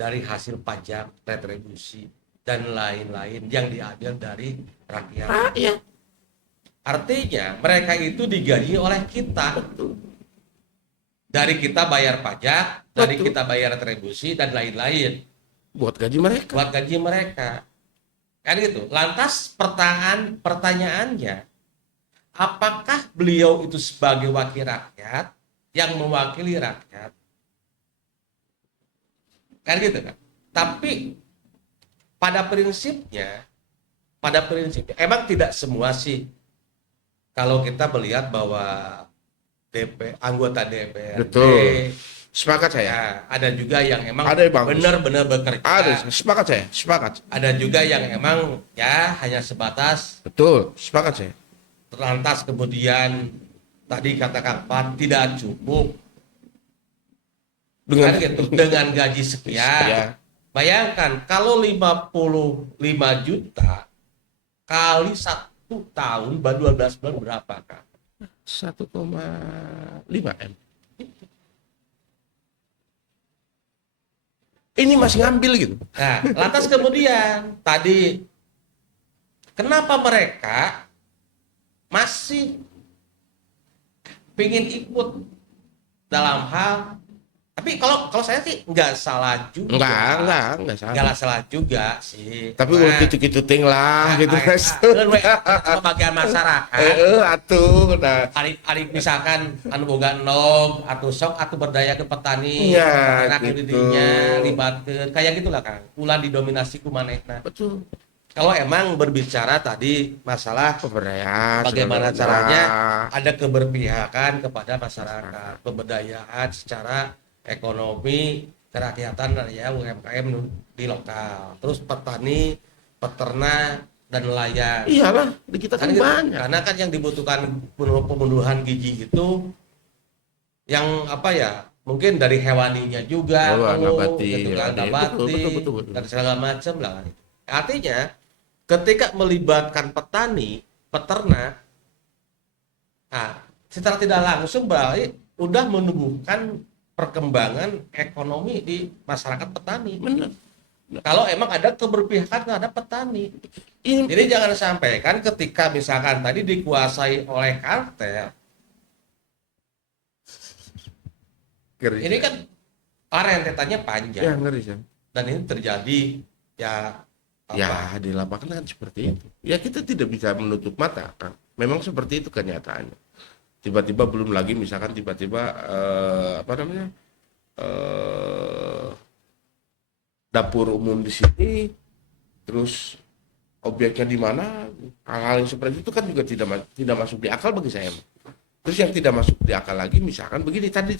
dari hasil pajak, retribusi dan lain-lain yang diambil dari rakyat. Ya. Artinya mereka itu digaji oleh kita. Dari kita bayar pajak, dari Betul. kita bayar retribusi dan lain-lain. Buat gaji mereka. Buat gaji mereka. Kan gitu. Lantas pertanyaannya, apakah beliau itu sebagai wakil rakyat yang mewakili rakyat? Kan gitu kan. Tapi pada prinsipnya emang tidak semua sih, kalau kita melihat bahwa anggota DPRD, Betul. Sepakat saya. ya, ada juga yang emang Ada yang bagus. benar-benar bekerja. Ada, sepakat saya. Sepakat. Ada juga yang emang ya hanya sebatas Betul. Sepakat saya. lantas kemudian tadi kata Kang Pat tidak cukup Dengan kan gitu, dengan gaji sekian. Ya. Bayangkan kalau 55 juta kali 1 tahun 12 bulan berapa Kang? 1,5 M. Ini masih ngambil gitu. Nah, lantas kemudian tadi kenapa mereka masih pingin ikut dalam hal, tapi kalau saya sih nggak salah juga. Enggak salah. Nggak salah juga sih. Tapi udah gitu ting lah gitu guys. Bagian masyarakat. Atuh nah. Ari misalkan anu boga enom atau sok atau berdaya ke petani, Iya, anak gitu. didinya libatkeun kayak gitulah Kang. Ulah didominasi ku manehna. Betul. Kalau emang berbicara tadi masalah Pemberdayaan. bagaimana segala caranya macam. ada keberpihakan kepada masyarakat, pemberdayaan secara ekonomi, kerakyatan dan ya UMKM di lokal. Terus petani, peternak dan nelayan. Iyalah, di kita kan Kan gitu. banyak. Karena kan yang dibutuhkan pemenuhan gizi itu yang apa ya? Mungkin dari hewaninya juga, Nabati, gitu kan, hewani. nabati, Betul. dan segala macam lah. Artinya, ketika melibatkan petani, peternak, nah, secara tidak langsung berarti udah menumbuhkan perkembangan ekonomi di masyarakat petani. Benar. Kalau emang ada keberpihakan terhadap petani. Ini Jadi jangan sampai kan ketika misalkan tadi dikuasai oleh kartel, ngeri. ini kan rentetannya panjang Ya ngeri sih. dan ini terjadi ya apa? Ya di lapangan kan seperti itu. Ya kita tidak bisa menutup mata kan. Memang seperti itu kenyataannya. Tiba-tiba belum lagi misalkan tiba-tiba apa namanya eh, dapur umum di sini, terus objeknya di mana, hal-hal yang seperti itu kan juga tidak masuk di akal bagi saya. Terus yang tidak masuk di akal lagi, misalkan begini tadi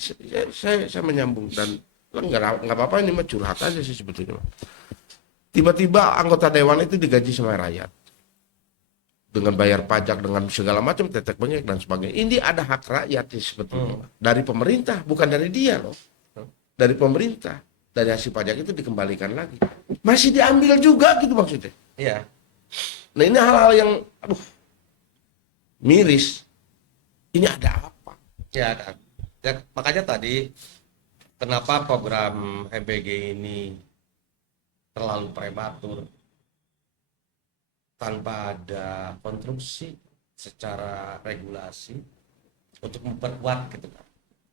saya menyambung dan nggak apa-apa, ini mah curhat aja sih sebetulnya. Tiba-tiba anggota dewan itu digaji sama rakyat dengan bayar pajak dengan segala macam tetek bengek dan sebagainya. Ini ada hak rakyat sih sebetulnya dari pemerintah, bukan dari dia loh, dari pemerintah. Dari hasil pajak itu dikembalikan lagi, masih diambil juga gitu maksudnya. Iya. Nah ini hal-hal yang miris. Ini ada apa? Ya, kan. Ya, makanya tadi kenapa program MBG ini terlalu prematur tanpa ada konstruksi secara regulasi untuk memperkuat gitu kan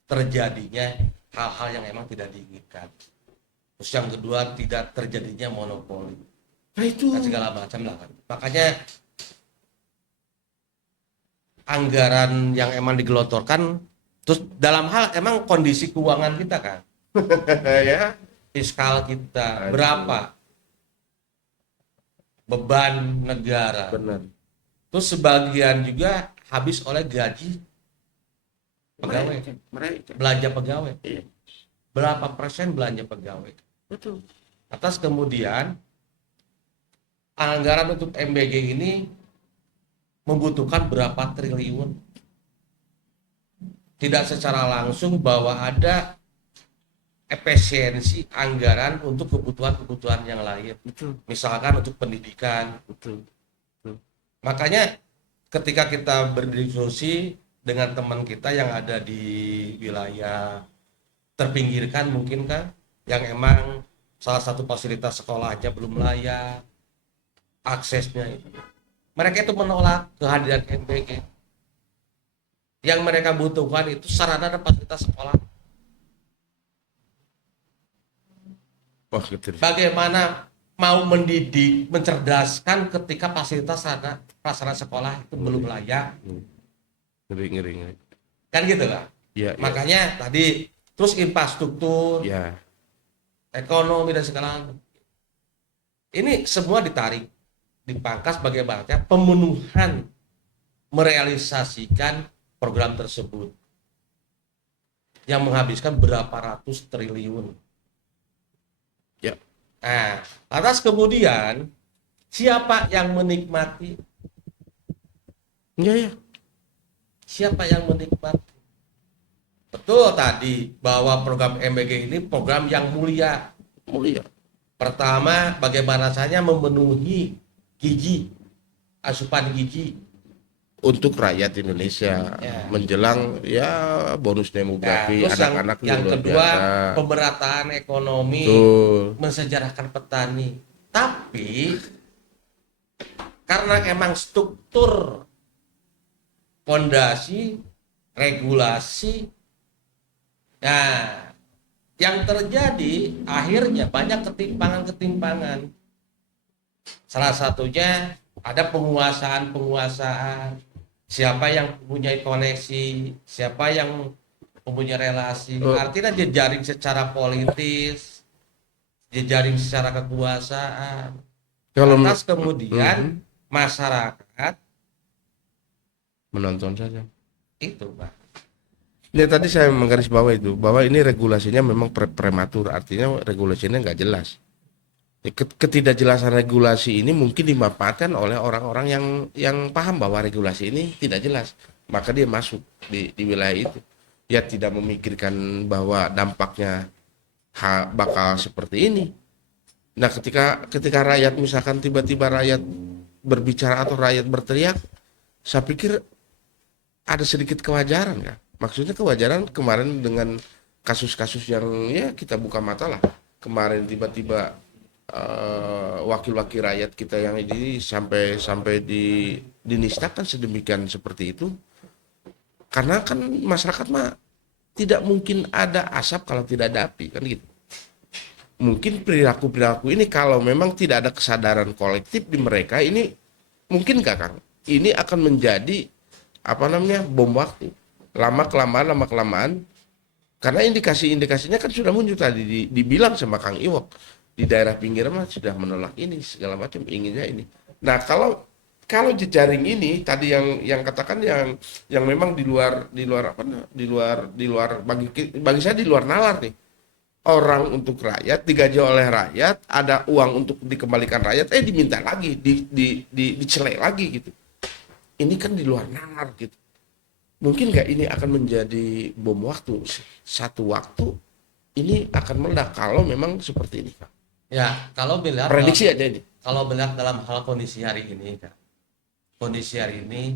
terjadinya hal-hal yang emang tidak diinginkan. Terus yang kedua, tidak terjadinya monopoli Nah itu dan segala macam lah kan. Makanya anggaran yang emang digelontorkan, terus dalam hal emang kondisi keuangan kita kan, ya fiskal kita Aduh. berapa beban negara, benar. terus sebagian juga habis oleh gaji pegawai, Mereka. belanja pegawai. Iya. Berapa persen belanja pegawai? Betul. Atas kemudian anggaran untuk MBG ini membutuhkan berapa triliun. Tidak secara langsung bahwa ada efisiensi anggaran untuk kebutuhan-kebutuhan yang lain. Betul. Misalkan untuk pendidikan. Betul. Makanya ketika kita berdiskusi dengan teman kita yang ada di wilayah terpinggirkan mungkin kan, yang emang salah satu fasilitas sekolahnya belum layak, aksesnya itu. Mereka itu menolak kehadiran MBG. Yang mereka butuhkan itu sarana dan fasilitas sekolah. Wah, gitu. Bagaimana mau mendidik, mencerdaskan ketika fasilitas sarana sekolah itu belum layak? Ngeri. Kan gitu kan? Ya, Makanya tadi terus infrastruktur, ya. ekonomi dan segala macam. Ini semua ditarik, dipangkas bagaimana pemenuhan merealisasikan program tersebut yang menghabiskan berapa ratus triliun. Ya. Nah, atas kemudian siapa yang menikmati? Ya. Siapa yang menikmati? Betul tadi bahwa program MBG ini program yang mulia. Mulia. Pertama, bagaimana saja memenuhi gizi, asupan gizi Untuk rakyat Indonesia Ya. menjelang ya bonus demografi terus anak-anak yang luar kedua, biasa. pemerataan ekonomi, Betul. mensejarahkan petani. Tapi karena emang struktur fondasi regulasi, nah yang terjadi akhirnya banyak ketimpangan. Salah satunya ada penguasaan, siapa yang mempunyai koneksi, siapa yang mempunyai relasi. Artinya jejaring secara politis, jejaring secara kekuasaan. Kalau Atas kemudian masyarakat menonton saja. itu, Pak. Ya tadi saya menggarisbawahi itu bahwa ini regulasinya memang prematur, artinya regulasinya nggak jelas. Ketidakjelasan regulasi ini mungkin dimanfaatkan oleh orang-orang yang paham bahwa regulasi ini tidak jelas, maka dia masuk di wilayah itu. Ya tidak memikirkan bahwa dampaknya bakal seperti ini. Nah ketika rakyat misalkan tiba-tiba rakyat berbicara atau rakyat berteriak, saya pikir ada sedikit kewajaran kan. Maksudnya kewajaran kemarin dengan kasus-kasus yang ya kita buka mata lah. Kemarin tiba-tiba wakil-wakil rakyat kita yang ini sampai dinistakan sedemikian seperti itu. Karena kan masyarakat mah tidak mungkin ada asap kalau tidak ada api kan gitu. Mungkin perilaku-perilaku ini kalau memang tidak ada kesadaran kolektif di mereka ini mungkin nggak Kang? Ini akan menjadi bom waktu. Lama kelamaan Karena indikasinya kan sudah muncul tadi dibilang sama Kang Iwok di daerah pinggir mah sudah menolak ini segala macam inginnya ini. Nah kalau jejaring ini tadi yang katakan yang memang di luar apa di luar bagi saya di luar nalar nih. Orang untuk rakyat digaji oleh rakyat, ada uang untuk dikembalikan rakyat, diminta lagi, dicelek lagi gitu. Ini kan di luar nalar gitu. Mungkin nggak ini akan menjadi bom waktu? Satu waktu ini akan meledak kalau memang seperti ini, Pak. Ya, kalau melihat Prediksi aja ini. kalau melihat dalam hal kondisi hari ini, Kak. Kondisi hari ini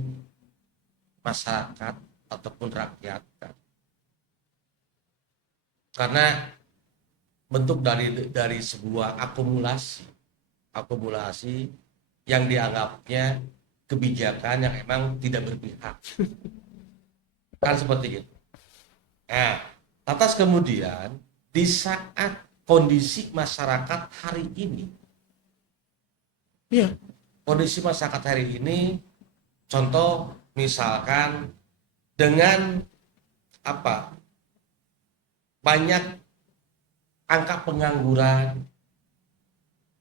masyarakat ataupun rakyat, Kak. Karena bentuk dari sebuah akumulasi yang dianggapnya kebijakan yang emang tidak berpihak. Kan seperti itu. Nah, atas kemudian di saat kondisi masyarakat hari ini, Iya. kondisi masyarakat hari ini, contoh misalkan dengan apa? Banyak angka pengangguran,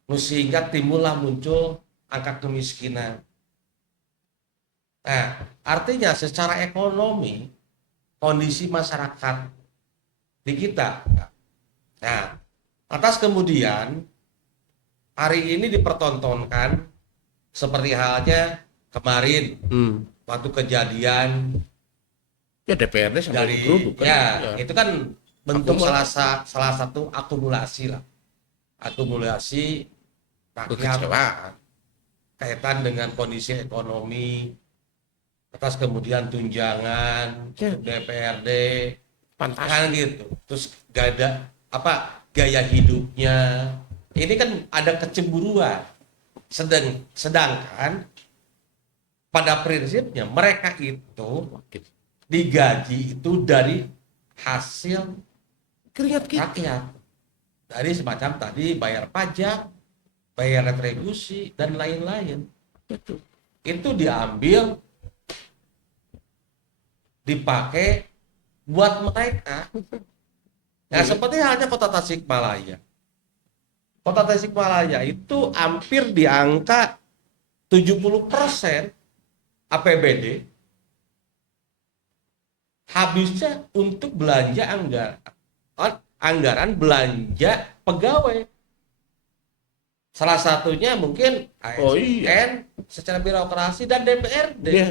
sehingga muncul angka kemiskinan. Nah, artinya secara ekonomi kondisi masyarakat di kita. Nah, atas kemudian hari ini dipertontonkan seperti halnya kemarin waktu kejadian Ya DPRD sampai dari digeruduk kan. ya, itu kan bentuk Akumulasi. salah satu akumulasi lah. Akumulasi rakyat Kekecewaan. kaitan dengan kondisi ekonomi, atas kemudian tunjangan Ya. DPRD Fantastis. kan gitu, terus gaya hidupnya ini kan ada kecemburuan, sedangkan pada prinsipnya mereka itu digaji itu dari hasil Keringat kita. rakyat, dari semacam tadi bayar pajak, bayar retribusi dan lain-lain. Betul. Itu diambil, dipakai buat mereka. Nah, seperti halnya kota Tasikmalaya. Kota Tasikmalaya itu hampir di angka 70% APBD habisnya untuk belanja anggaran belanja pegawai. Salah satunya mungkin Oh, ASN, secara birokrasi, dan DPRD. Iya.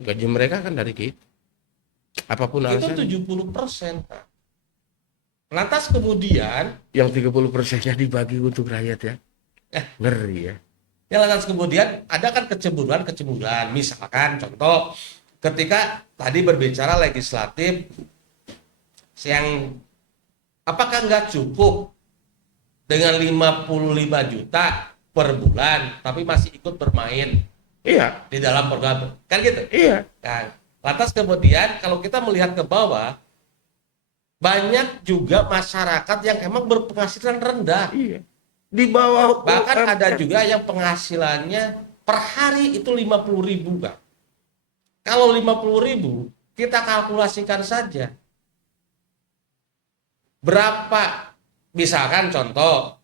Gaji mereka kan dari kita. Apapun Itu alasan. 70%. Pak. Lantas kemudian, Yang 30%-nya dibagi untuk rakyat ya. Ngeri ya. lantas kemudian ada kan kecemburuan. Misalkan contoh, ketika tadi berbicara legislatif, yang apakah nggak cukup dengan 55 juta per bulan, tapi masih ikut bermain Iya. di dalam program, kan gitu? Iya. Kan. Lantas kemudian kalau kita melihat ke bawah, banyak juga masyarakat yang emang berpenghasilan rendah. Iya. Di bawah Bahkan UMR. ada juga yang penghasilannya per hari itu 50.000, Kak. Kalau 50.000, kita kalkulasikan saja. Berapa, misalkan contoh,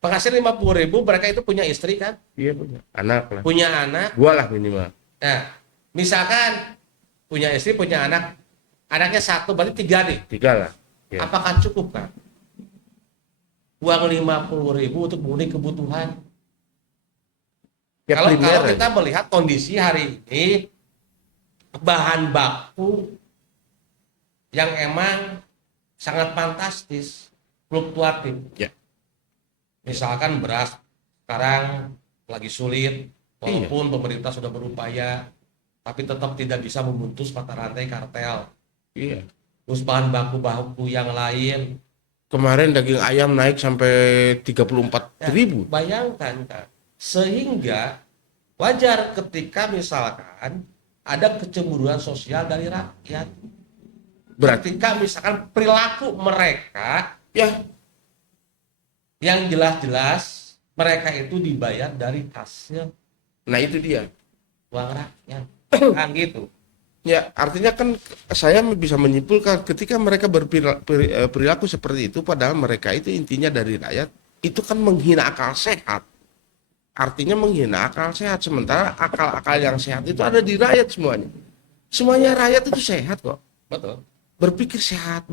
penghasilan 50.000, mereka itu punya istri kan? Iya punya. Anak lah. Punya anak. Gua lah minimal. Nah, misalkan punya istri, punya anak, anaknya satu, berarti 3 nih. 3 lah. Ya. Apakah cukup, Kak? Uang 50.000 untuk memenuhi kebutuhan. Ya, Kalau primer kita aja. melihat kondisi hari ini, bahan baku yang emang sangat fantastis, fluktuatif. Ya. Misalkan beras sekarang lagi sulit, walaupun pemerintah sudah berupaya, tapi tetap tidak bisa memutus mata rantai kartel. Iya. Terus bahan baku yang lain, Kemarin daging ayam naik sampai 34.000. bayangkan, Kak. Sehingga wajar ketika misalkan ada kecemburuan sosial dari rakyat. Berarti Ketika misalkan perilaku mereka ya yang jelas-jelas mereka itu dibayar dari hasil nah itu dia. uang rakyat. Kan gitu. Ya, artinya kan saya bisa menyimpulkan ketika mereka berperilaku seperti itu, padahal mereka itu intinya dari rakyat, itu kan menghina akal sehat. Artinya menghina akal sehat, sementara akal-akal yang sehat itu ada di rakyat semuanya. Semuanya rakyat itu sehat kok. Betul. Berpikir sehat,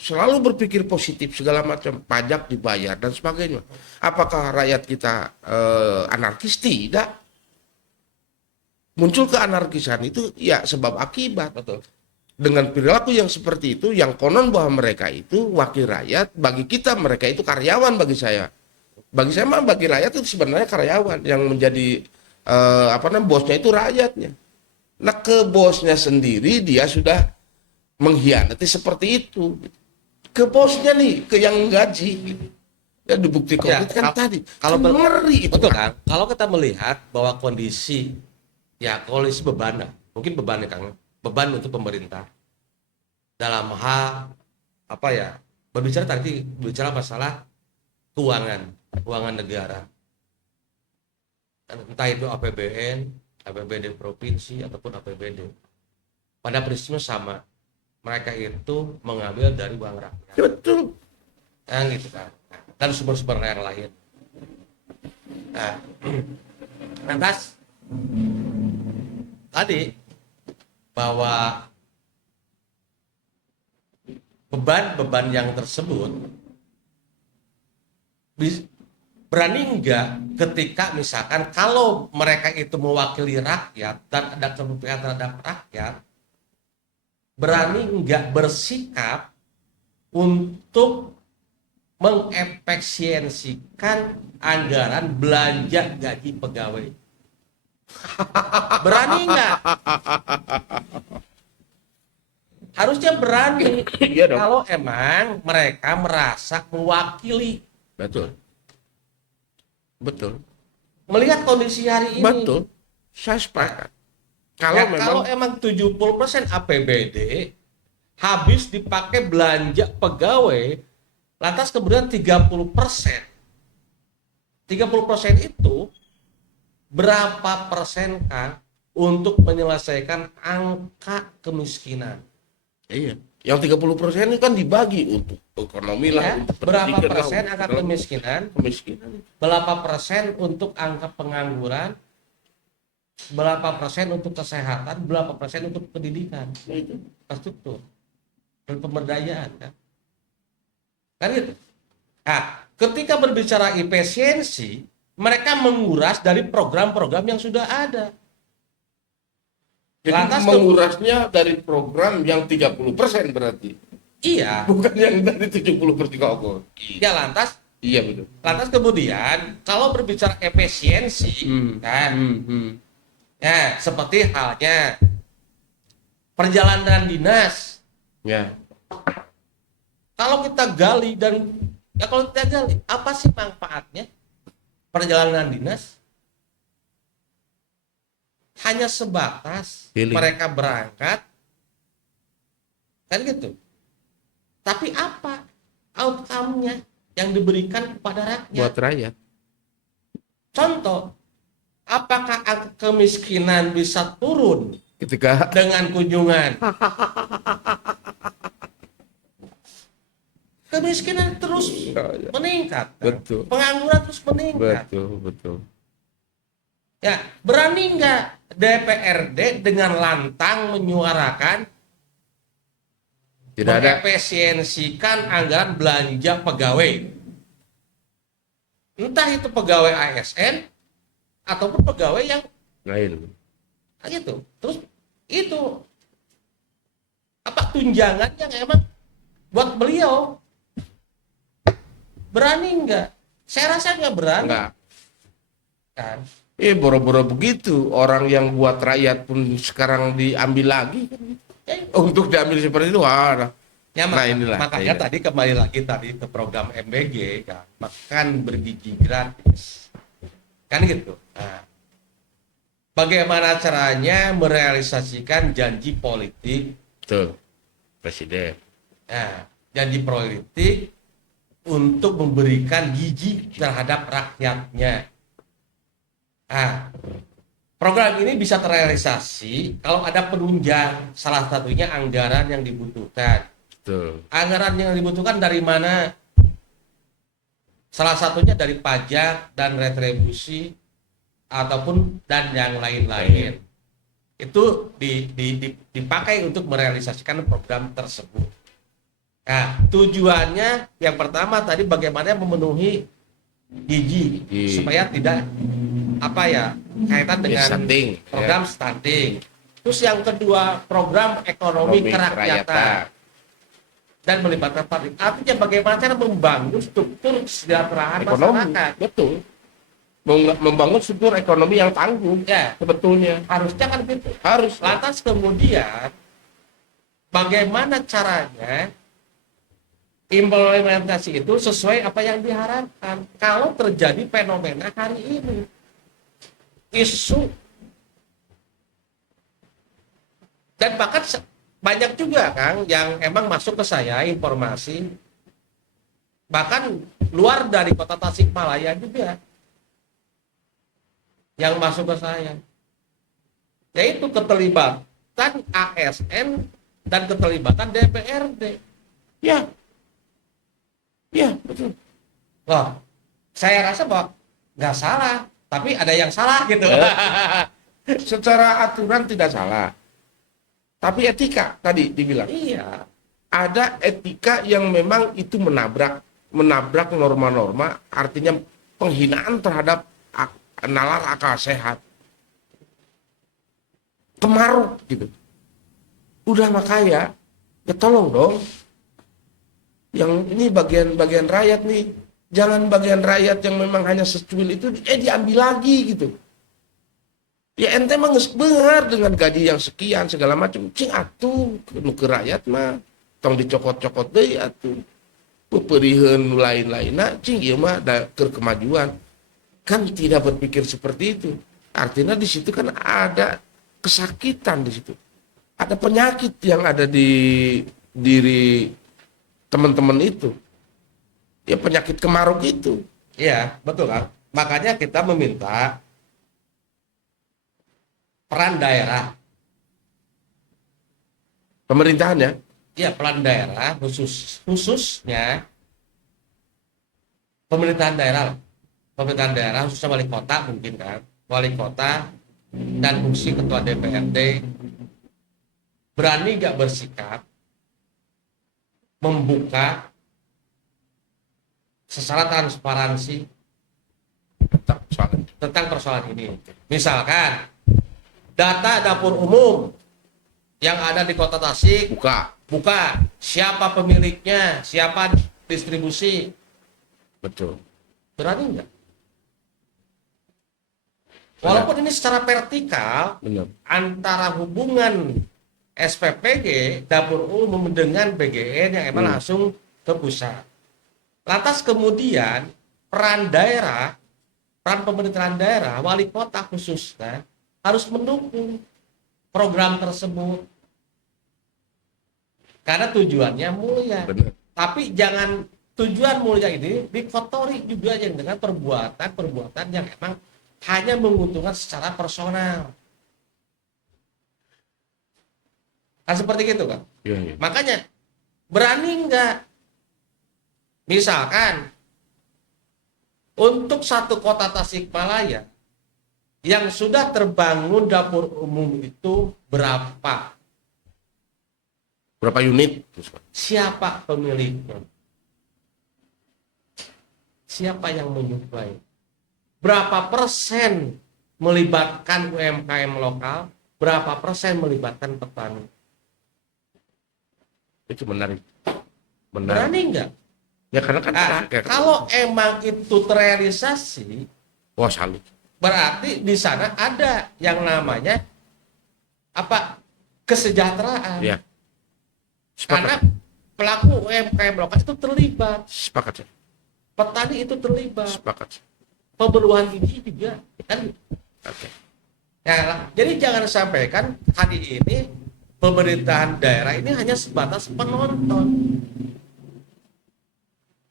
selalu berpikir positif, segala macam, pajak dibayar dan sebagainya. Apakah rakyat kita anarkis? Tidak. Muncul keanarkisan itu ya sebab akibat. Betul. Dengan perilaku yang seperti itu, yang konon bahwa mereka itu wakil rakyat, bagi kita mereka itu karyawan bagi saya. Bagi saya mah bagi rakyat itu sebenarnya karyawan yang menjadi bosnya itu rakyatnya. Nah, ke bosnya sendiri dia sudah mengkhianati seperti itu. Ke bosnya nih, ke yang gaji gitu. Ya dibukti konkret kan tadi. Kalau ngeri itu betul kan. kan? Kalau kita melihat bahwa kondisi beban lah. Mungkin beban ya Kang. Beban untuk pemerintah dalam hal berbicara masalah keuangan negara. Entah itu APBN, APBD provinsi ataupun APBD. Pada prinsipnya sama. Mereka itu mengambil dari uang rakyat. Betul. Gitu kan. Dan sumber-sumber yang lain. Nah, lantas tadi bahwa beban-beban yang tersebut berani enggak ketika misalkan kalau mereka itu mewakili rakyat dan ada keberpihakan terhadap rakyat, berani enggak bersikap untuk mengefisiensikan anggaran belanja gaji pegawai. Berani nggak? Harusnya berani. Iya dong. Kalau emang mereka merasa mewakili. Betul. Betul. Melihat kondisi hari ini. Betul. Saya sepakat. Kalau emang 70% APBD habis dipakai belanja pegawai, lantas kemudian 30%. 30% itu berapa persen Kang untuk menyelesaikan angka kemiskinan? Iya. Yang 30% ini kan dibagi untuk ekonomi lah. Untuk Berapa pendidikan persen lah, angka kemiskinan? Kemiskinan. Berapa persen untuk angka pengangguran? Berapa persen untuk kesehatan? Berapa persen untuk pendidikan? Itu Infrastruktur dan pemberdayaan kan? Kan gitu. Nah, ketika berbicara efisiensi, mereka menguras dari program-program yang sudah ada. jadi Lantas mengurasnya dari program yang 30% berarti. Iya. Bukan yang dari 70% kok. Ya lantas Iya betul. kemudian kalau berbicara efisiensi kan, ya seperti halnya perjalanan dinas. Ya. Kalau kita gali apa sih manfaatnya perjalanan dinas? Hanya sebatas Healing. mereka berangkat, kan gitu. Tapi apa outcome-nya yang diberikan kepada rakyat? Buat rakyat. Contoh, apakah angka kemiskinan bisa turun Ketika dengan kunjungan? Kemiskinan terus meningkat. Betul. Pengangguran terus meningkat. Betul. Ya, berani nggak DPRD dengan lantang menyuarakan Tidak ada. mengefisiensikan anggaran belanja pegawai? Entah itu pegawai ASN ataupun pegawai yang Lain. gitu. Terus itu apa tunjangan yang emang buat beliau? Berani nggak? Saya rasa nggak berani. Enggak. Kan? Boro-boro begitu. Orang yang buat rakyat pun sekarang diambil lagi. Untuk diambil seperti itu. Ya, inilah. makanya Iya. tadi kembali lagi ke program MBG kan, makan bergizi gratis. Kan gitu. Nah, bagaimana caranya merealisasikan janji politik? Betul. Presiden. Nah, janji politik untuk memberikan gizi terhadap rakyatnya. Nah, Program ini bisa terrealisasi kalau ada penunjang, salah satunya anggaran yang dibutuhkan. Betul. Anggaran yang dibutuhkan dari mana? Salah satunya dari pajak dan retribusi ataupun dan yang lain-lain. Itu dipakai untuk merealisasikan program tersebut. Nah, tujuannya yang pertama tadi bagaimana memenuhi gizi supaya tidak kaitan dengan Stunting, program stunting. Terus yang kedua program ekonomi kerakyatan dan melibatkan publik. Artinya bagaimana cara membangun struktur kesejahteraan ekonomi. masyarakat. Betul. Membangun struktur ekonomi yang tangguh. Ya, Sebetulnya harusnya kan gitu. harus. Lantas kemudian bagaimana caranya implementasi itu sesuai apa yang diharapkan. Kalau terjadi fenomena hari ini, isu dan bahkan banyak juga Kang yang emang masuk ke saya informasi bahkan luar dari kota Tasikmalaya juga yang masuk ke saya, yaitu keterlibatan ASN dan keterlibatan DPRD. Ya, betul. Loh, saya rasa bahwa nggak salah, tapi ada yang salah gitu. Secara aturan tidak salah. Tapi etika tadi dibilang. Iya, Ada etika yang memang itu menabrak norma-norma, artinya penghinaan terhadap nalar akal sehat. Kemaruk gitu. Udah makanya, ya tolong dong. Yang ini bagian rakyat nih. Jangan bagian rakyat yang memang hanya secuil itu diambil lagi gitu. Ya ente mah geus beunghar dengan gaji yang sekian segala macam. Cing atuh ke rakyat mah tong dicokot-cokot deui atuh. Peperieun lain-lainna cing ieu mah da keur kemajuan. Kan tidak berpikir seperti itu. Artinya di situ kan ada kesakitan di situ. Ada penyakit yang ada di diri teman-teman itu. Ya penyakit kemaruk itu. iya, betul kan. Makanya kita meminta peran daerah. Pemerintahan ya. Iya, peran daerah khususnya pemerintahan daerah. Pemerintahan daerah khususnya wali kota mungkin kan. Wali kota dan fungsi ketua DPRD berani gak bersikap membuka secara transparansi tentang persoalan ini. Misalkan data dapur umum yang ada di Kota Tasik buka siapa pemiliknya, siapa distribusi. Betul. Berani enggak? Walaupun ini secara vertikal Benar. antara hubungan SPPG dapur umum dengan BGN yang emang langsung ke pusat. Lantas kemudian peran pemerintahan daerah, wali kota khususnya harus mendukung program tersebut. Karena tujuannya mulia. Benar. Tapi jangan tujuan mulia ini dikotori juga yang dengan perbuatan yang emang hanya menguntungkan secara personal. Kan seperti itu kan? Iya. Makanya berani enggak? Misalkan untuk satu kota Tasikmalaya yang sudah terbangun dapur umum itu berapa? Berapa unit? Siapa pemiliknya? Siapa yang menyuplai? Berapa persen melibatkan UMKM lokal? Berapa persen melibatkan petani? Itu menarik. Berani enggak? Ya karena kan Kalau emang itu terrealisasi, wah salut. berarti di sana ada yang namanya kesejahteraan. Ya. Karena pelaku UMKM lokal itu terlibat, Sepakat saya. petani itu terlibat, Sepakat. pemburuan gizi juga kan. Oke. Ya, jadi jangan sampaikan hari ini pemerintahan daerah ini hanya sebatas penonton.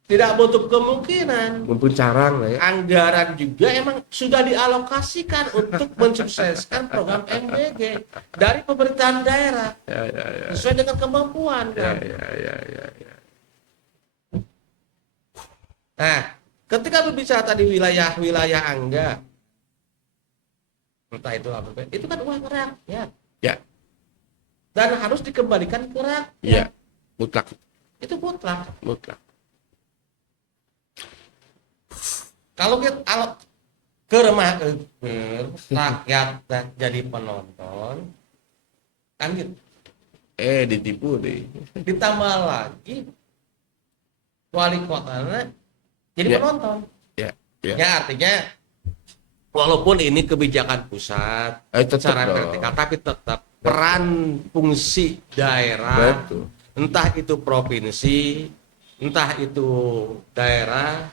Tidak menutup kemungkinan mumpun carang lah ya. anggaran juga emang sudah dialokasikan untuk mensukseskan program MBG dari pemerintahan daerah sesuai dengan kemampuan kan. Ya. Nah, ketika berbicara tadi wilayah Angga, entah itu apa, itu kan uang rakyat. Ya. Dan harus dikembalikan ke rakyat. Ya, mutlak. Itu mutlak. Kalau kita ke rakyat dan jadi penonton, kan gitu. Ditipu deh. Ditambah lagi wali kotanya jadi Ya. penonton. Ya. Ya artinya walaupun ini kebijakan pusat Tetap secara dong. vertikal, tapi tetap peran fungsi daerah, Betul. entah itu provinsi, entah itu daerah,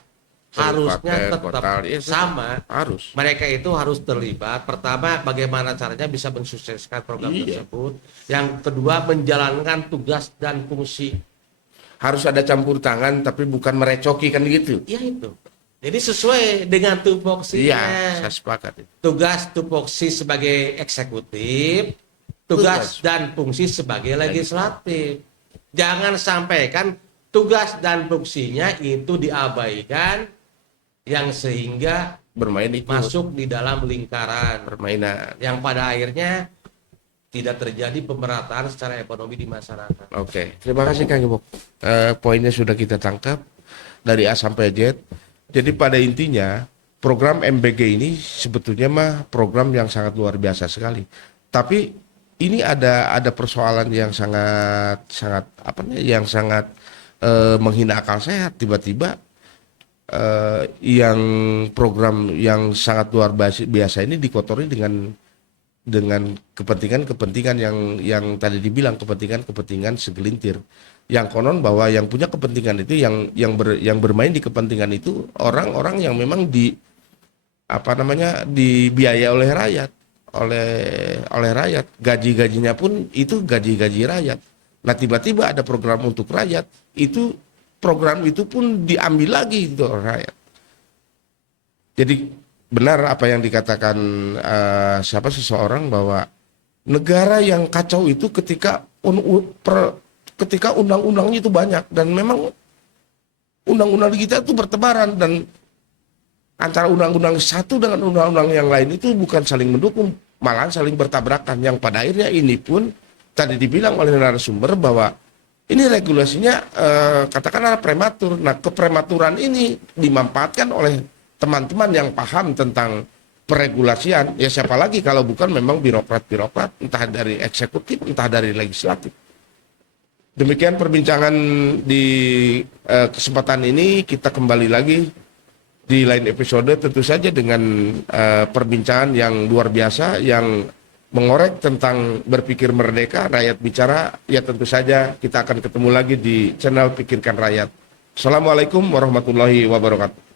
Kabupaten, harusnya tetap kota, ya, tetap. sama. Harus. Mereka itu harus terlibat. Pertama, bagaimana caranya bisa mensukseskan program Iya. tersebut. Yang kedua, menjalankan tugas dan fungsi. Harus ada campur tangan tapi bukan merecoki kan gitu. Ya itu. Jadi sesuai dengan tupoksinya. Iya, saya sepakat itu. Tugas tupoksi sebagai eksekutif, tugas dan fungsi sebagai legislatif. Jangan sampai kan tugas dan fungsinya itu diabaikan yang sehingga Bermain itu masuk di dalam lingkaran permainan. yang pada akhirnya tidak terjadi pemerataan secara ekonomi di masyarakat. Oke, terima kasih Kang Ibok. Poinnya sudah kita tangkap dari A sampai Z. Jadi pada intinya program MBG ini sebetulnya mah program yang sangat luar biasa sekali. Tapi ini ada persoalan yang sangat yang sangat menghina akal sehat. Tiba-tiba yang program yang sangat luar biasa ini dikotori dengan kepentingan yang tadi dibilang kepentingan segelintir, yang konon bahwa yang punya kepentingan itu yang bermain di kepentingan itu orang-orang yang memang dibiayai oleh rakyat, oleh rakyat, gajinya pun itu gaji rakyat. Nah, tiba-tiba ada program untuk rakyat, itu program itu pun diambil lagi itu oleh rakyat. Jadi benar apa yang dikatakan seseorang bahwa negara yang kacau itu ketika undang-undangnya itu banyak, dan memang undang-undang kita itu bertebaran, dan antara undang-undang satu dengan undang-undang yang lain itu bukan saling mendukung, malahan saling bertabrakan, yang pada akhirnya ini pun tadi dibilang oleh narasumber bahwa ini regulasinya katakanlah prematur. Nah, keprematuran ini dimanfaatkan oleh teman-teman yang paham tentang peregulasian. Ya siapa lagi kalau bukan memang birokrat-birokrat, entah dari eksekutif, entah dari legislatif. Demikian perbincangan di kesempatan ini. Kita kembali lagi di lain episode tentu saja dengan perbincangan yang luar biasa yang mengorek tentang berpikir merdeka, rakyat bicara. Ya tentu saja kita akan ketemu lagi di channel Pikirkan Rakyat. Assalamualaikum warahmatullahi wabarakatuh.